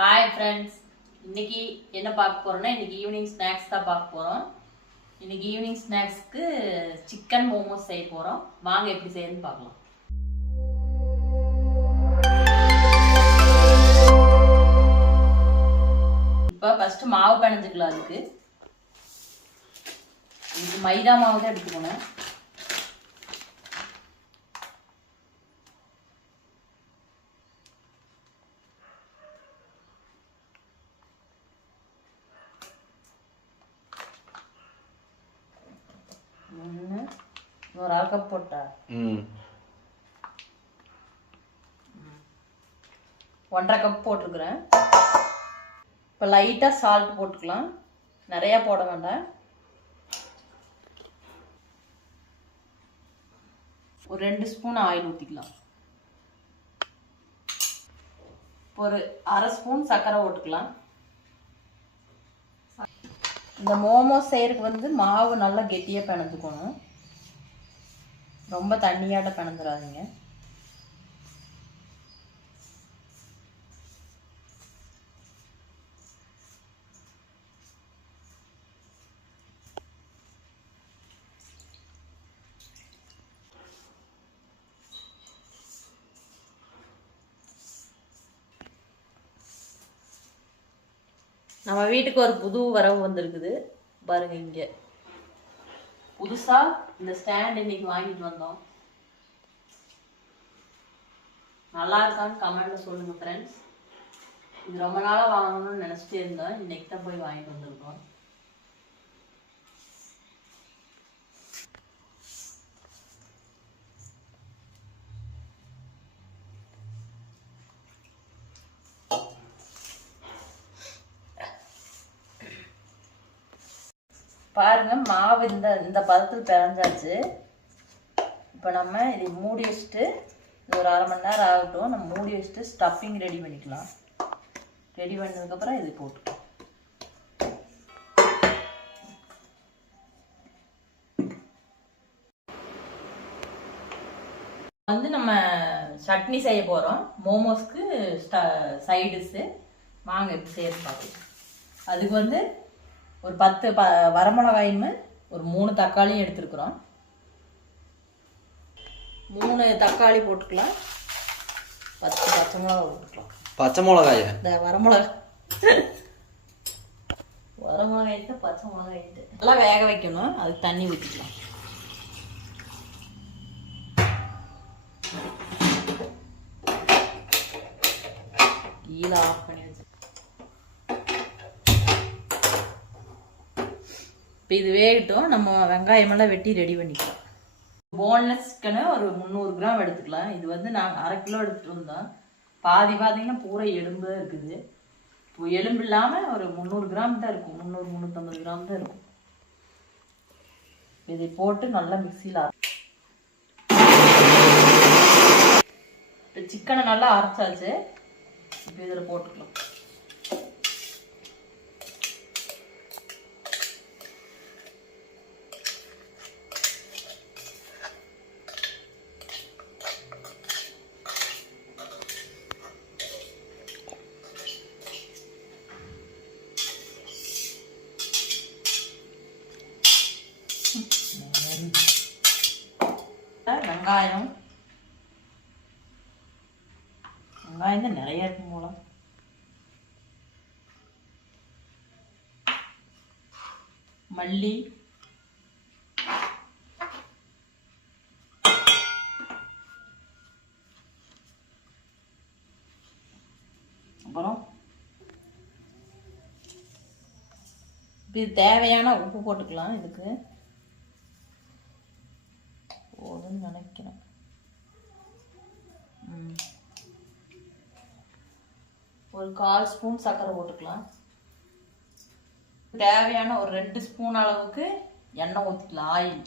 Hi friends, இன்னைக்கு என்ன பார்க்க போறோம்னா இன்னைக்கு ஈவினிங் ஸ்நாக்ஸ் தான் பார்க்க போறோம். இன்னைக்கு ஈவினிங் ஸ்நாக்ஸ்க்கு சிக்கன் மோமோஸ் செய்ய போறோம். வாங்க எப்படி செய்யணும்னு பார்க்கலாம். இப்போ ஃபர்ஸ்ட் மாவு பிணைஞ்சுக்கலாம். இதுக்கு மைதா மாவு தான் எடுத்துக்கணும். ஒரு அரை கப் போட்டா 1.5 கப் போட்டுருக்குறேன். இப்போ லைட்டாக சால்ட் போட்டுக்கலாம், நிறையா போட வேண்டாம். ஒரு 2 ஸ்பூன் ஆயில் ஊற்றிக்கலாம். ஒரு அரை ஸ்பூன் சர்க்கரை போட்டுக்கலாம். இந்த மோமோஸ் செய்யறதுக்கு மாவு நல்லா கெட்டியாக பிணைஞ்சுக்கணும், ரொம்ப தண்ணியாட்ட பிணைஞ்சிடாதீங்க. நம்ம வீட்டுக்கு ஒரு புது வரவு வந்திருக்குது பாருங்க. இங்கே புதுசாக இந்த ஸ்டாண்ட் இன்னைக்கு வாங்கிட்டு வந்தோம். நல்லா இருக்கான்னு கமெண்ட்ல சொல்லுங்க ஃப்ரெண்ட்ஸ். இது ரொம்ப நாளாக வாங்கணும்னு நினச்சிட்டே இருந்தோம், இன்னைக்கு தான் போய் வாங்கிட்டு வந்திருக்கோம். பாருங்க, மாவு இந்த பதத்தில் பிறந்தாச்சு. இப்போ நம்ம இதை மூடி வச்சுட்டு ஒரு அரை மணி நேரம் ஆகட்டும். நம்ம மூடி வச்சுட்டு ஸ்டஃபிங் ரெடி பண்ணிக்கலாம். ரெடி பண்ணதுக்கப்புறம் இது போட்டுக்கலாம். நம்ம சட்னி செய்ய போகிறோம். மோமோஸ்க்கு சைடிஷ்ஷு வாங்க எப்படி செய்யறது பார்க்கலாம். அதுக்கு ஒரு 10 வரமிளகாயும் ஒரு 3 தக்காளியும் எடுத்துருக்குறோம். 3 தக்காளி போட்டுக்கலாம். 10 பச்சை மிளகா போட்டுக்கலாம். பச்சை மிளகாய் இந்த வரமிளகாயிட்டு பச்சை மிளகாயிட்டு நல்லா வேக வைக்கணும். அதுக்கு தண்ணி ஊற்றிக்கலாம். கீழே ஆஃப் பண்ணி வச்சு இப்போ இது வேகட்டும். நம்ம வெங்காயமெல்லாம் வெட்டி ரெடி பண்ணிக்கலாம். போன்லெஸ் சிக்கனை ஒரு 300 கிராம் எடுத்துக்கலாம். இது நாங்கள் 1/2 கிலோ எடுத்துகிட்டு வந்தோம். பாதி பார்த்தீங்கன்னா பூரா எலும்பு தான் இருக்குது. இப்போ எலும்பு இல்லாமல் ஒரு 300 கிராம் தான் இருக்கும். 300-350 கிராம் தான் இருக்கும். இதை போட்டு நல்லா மிக்சியில் இப்போ சிக்கனை நல்லா அரைச்சாச்சு. இப்போ இதில் போட்டுக்கலாம். வெங்காயம் தான் நிறைய இருக்கும் போல. மல்லி, அப்புறம் இது தேவையான உப்பு போட்டுக்கலாம். இதுக்கு போதும்னு நினைக்கிறேன். ஒரு 1/4 ஸ்பூன் சர்க்கரை போட்டுக்கலாம். தேவையான ஒரு 2 ஸ்பூன் அளவுக்கு எண்ணெய் ஊற்றிக்கலாம். ஆயில்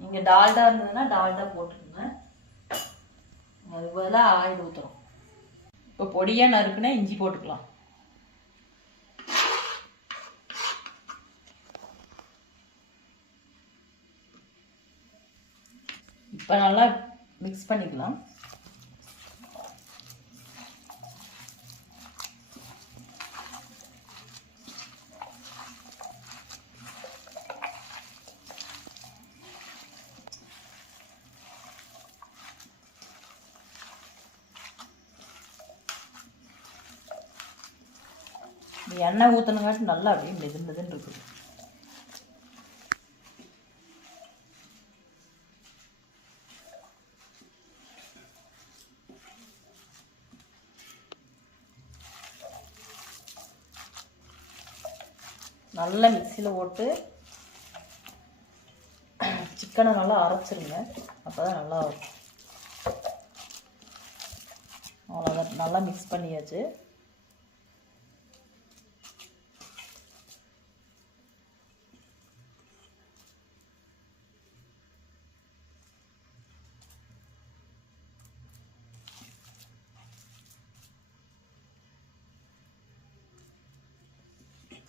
நீங்கள் டால்டா இருந்ததுன்னா டால்டா போட்டுக்கோங்க. அதுக்கு பதிலாக ஆயில் ஊற்றுறோம். இப்போ பொடியாக நறுக்குன்னா இஞ்சி போட்டுக்கலாம். இப்போ நல்லா மிக்ஸ் பண்ணிக்கலாம். எண்ணெய் ஊற்றினங்காட்டி நல்லா அப்படியே மெதுன்னு இருக்குது. நல்லா மிக்சியில் போட்டு சிக்கனை நல்லா அரைச்சிருங்க. அப்போ தான் நல்லா இருக்கும். அவ்வளோதான், நல்லா மிக்ஸ் பண்ணியாச்சு.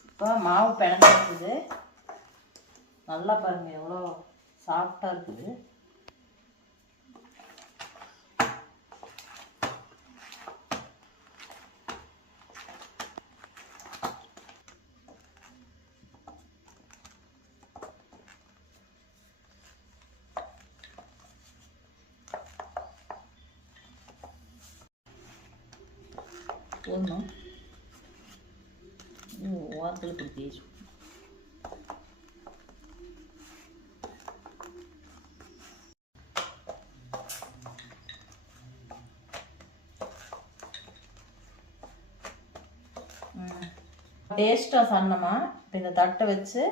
இப்போ மாவு பிணைஞ்சிருக்குது. நல்லா பாருங்கள் எவ்வளோ சாஃப்டாக இருக்குது. போடணும் ஓரத்தில் கொடுத்து டேஸ்ட்டாக சன்னமா. இப்போ இந்த தட்டை வச்சு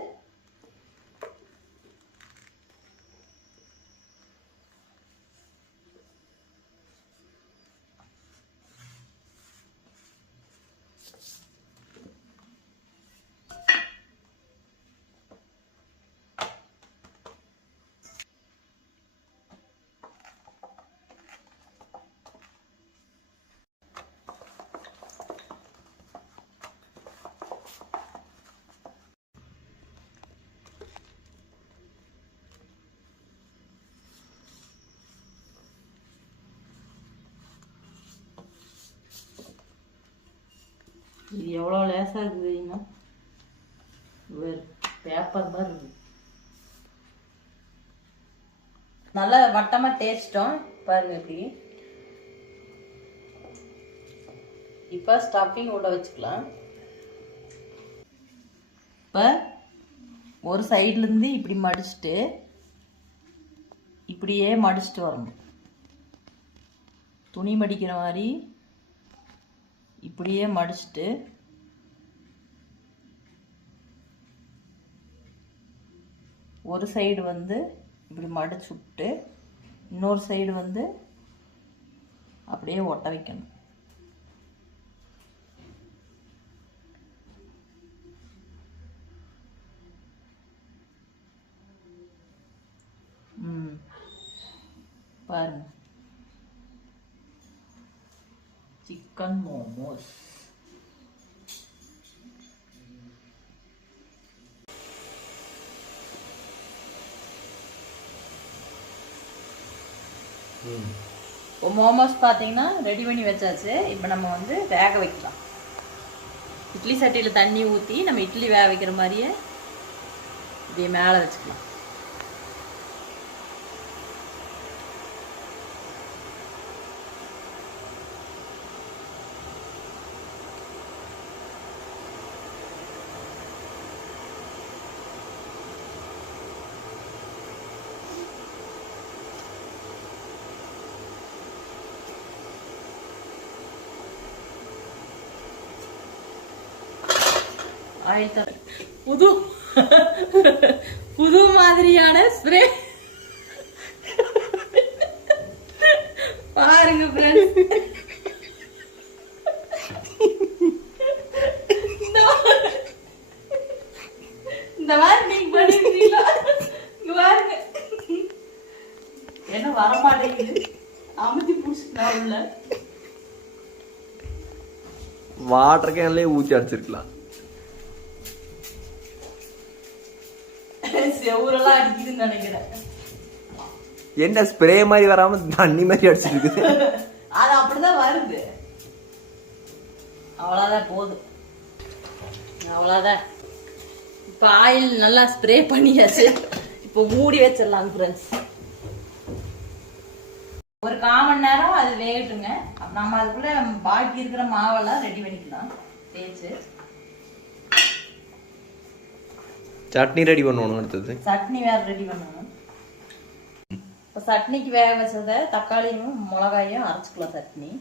இது எவ்வளோ லேசாக இருக்குது தெரியுமா? பேப்பர் மாதிரி இருக்குது. நல்லா வட்டமாக தேய்ச்சிட்டோம் பாருங்க. இப்படி இப்போ ஸ்டஃபிங் உள்ள வச்சுக்கலாம். இப்போ ஒரு சைட்லேருந்து இப்படி மடிச்சுட்டு இப்படியே மடிச்சுட்டு வரணும். துணி மடிக்கிற மாதிரி இப்படியே மடிச்சுட்டு ஒரு சைடு வந்து இப்படி மடிச்சு விட்டு இன்னொரு சைடு வந்து அப்படியே ஒட்ட வைக்கணும். பாருங்க, चिकन मोमोस. இப்போ மோமோஸ் பார்த்தீங்கன்னா ரெடி பண்ணி வச்சாச்சு. இப்போ நம்ம வந்து வேக வைக்கலாம். இட்லி சட்டியில் தண்ணி ஊற்றி நம்ம இட்லி வேக வைக்கிற மாதிரியே இப்படியே மேலே வச்சுக்கலாம். புது மாதிரியான ஸ்ப்ரே பாருங்க ஃப்ரெண்ட்ஸ். இந்த மாதிரி நீங்க பண்ணிருக்கீங்களா? இங்க பாருங்க, என்ன வர மாட்டேங்குது. அமுத்தி புடிச்சுட்டா உள்ள வாட்டர் கேன்லயே ஊத்தி அடிச்சிருக்கலாம். செவுரெல்லாம் அடிக்குதுன்னு நினைக்கிறேன். என்ன ஸ்ப்ரே மாதிரி வராம தண்ணி மாதிரி அடிச்சிருக்கு. அது அப்படிதான் வருது. அவ்வளவுதான், போதும், அவ்வளவுதான். இப்ப ஆயில் நல்லா ஸ்ப்ரே பண்ணியாச்சு. இப்ப மூடி வச்சிடலாம் ஃப்ரெண்ட்ஸ். ஒரு 1/4 மணி நேரம் அது வேகட்டுங்க. நம்ம அதுக்குள்ள பாக்கி இருக்கிற மாவெல்லாம் ரெடி பண்ணிக்கலாம் தேய்ச்சு. சட்னி ரெடி பண்ணணும் அடுத்தது. சட்னி வேற ரெடி பண்ணணும். இப்போ சட்னிக்கு வேக வச்சதை தக்காளியும் மிளகாயும் அரைச்சிக்கலாம். சட்னி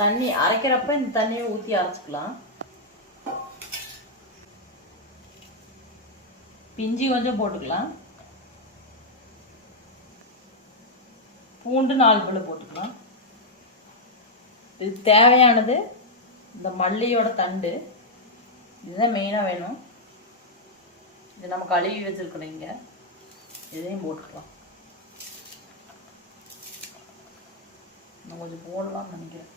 தண்ணி அரைக்கிறப்ப இந்த தண்ணியை ஊற்றி அரைச்சிக்கலாம். பிஞ்சி கொஞ்சம் போட்டுக்கலாம். பூண்டு 4 பல்லு போட்டுக்கலாம். இது தேவையானது இந்த மல்லியோட தண்டு, இதுதான் மெயினாக வேணும். இது நம்ம கழுவி வச்சிருக்கிறோம் இங்கே, இதையும் போட்டுக்கலாம். நான் கொஞ்சம் போடலாம்னு நினைக்கிறேன்.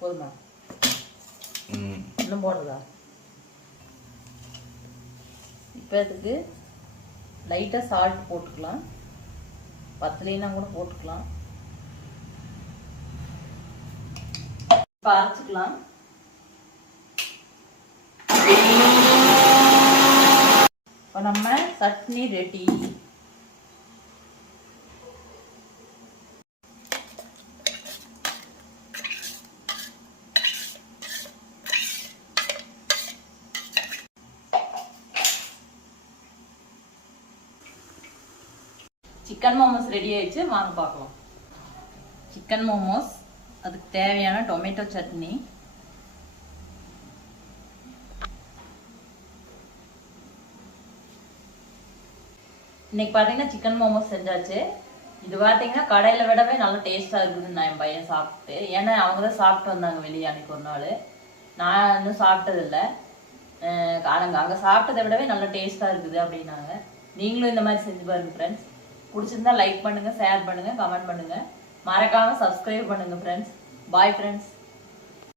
போதுமா? இன்னும் போடுறதா? இப்போ இதுக்கு லைட்டாக சால்ட் போட்டுக்கலாம். பத்தலைன்னா கூட போட்டுக்கலாம். இப்போ அரைச்சிக்கலாம். இப்போ நம்ம chutney ready. Chicken momos ready ஆயிடுச்சு, வாங்க பார்க்கலாம். சிக்கன் மோமோஸ், அதுக்கு தேவையான டொமேட்டோ சட்னி, இன்னைக்கு பார்த்தீங்கன்னா சிக்கன் மோமோஸ் செஞ்சாச்சு. இது பார்த்தீங்கன்னா கடையில் விடவே நல்ல டேஸ்ட்டாக இருக்குதுன்னு நான் என் பையன் சாப்பிட்டு, ஏன்னா அவங்க தான் சாப்பிட்டு வந்தாங்க வெளியே அன்னைக்கு ஒரு நாள். நான் இன்னும் சாப்பிட்டதில்லை. அங்கே சாப்பிட்டதை விடவே நல்ல டேஸ்ட்டாக இருக்குது அப்படின்னாங்க. நீங்களும் இந்த மாதிரி செஞ்சு பாருங்க ஃப்ரெண்ட்ஸ். பிடிச்சிருந்தா லைக் பண்ணுங்க, ஷேர் பண்ணுங்க, கமெண்ட் பண்ணுங்க, மறக்காம சப்ஸ்கிரைப் பண்ணுங்க ஃப்ரெண்ட்ஸ். Bye friends.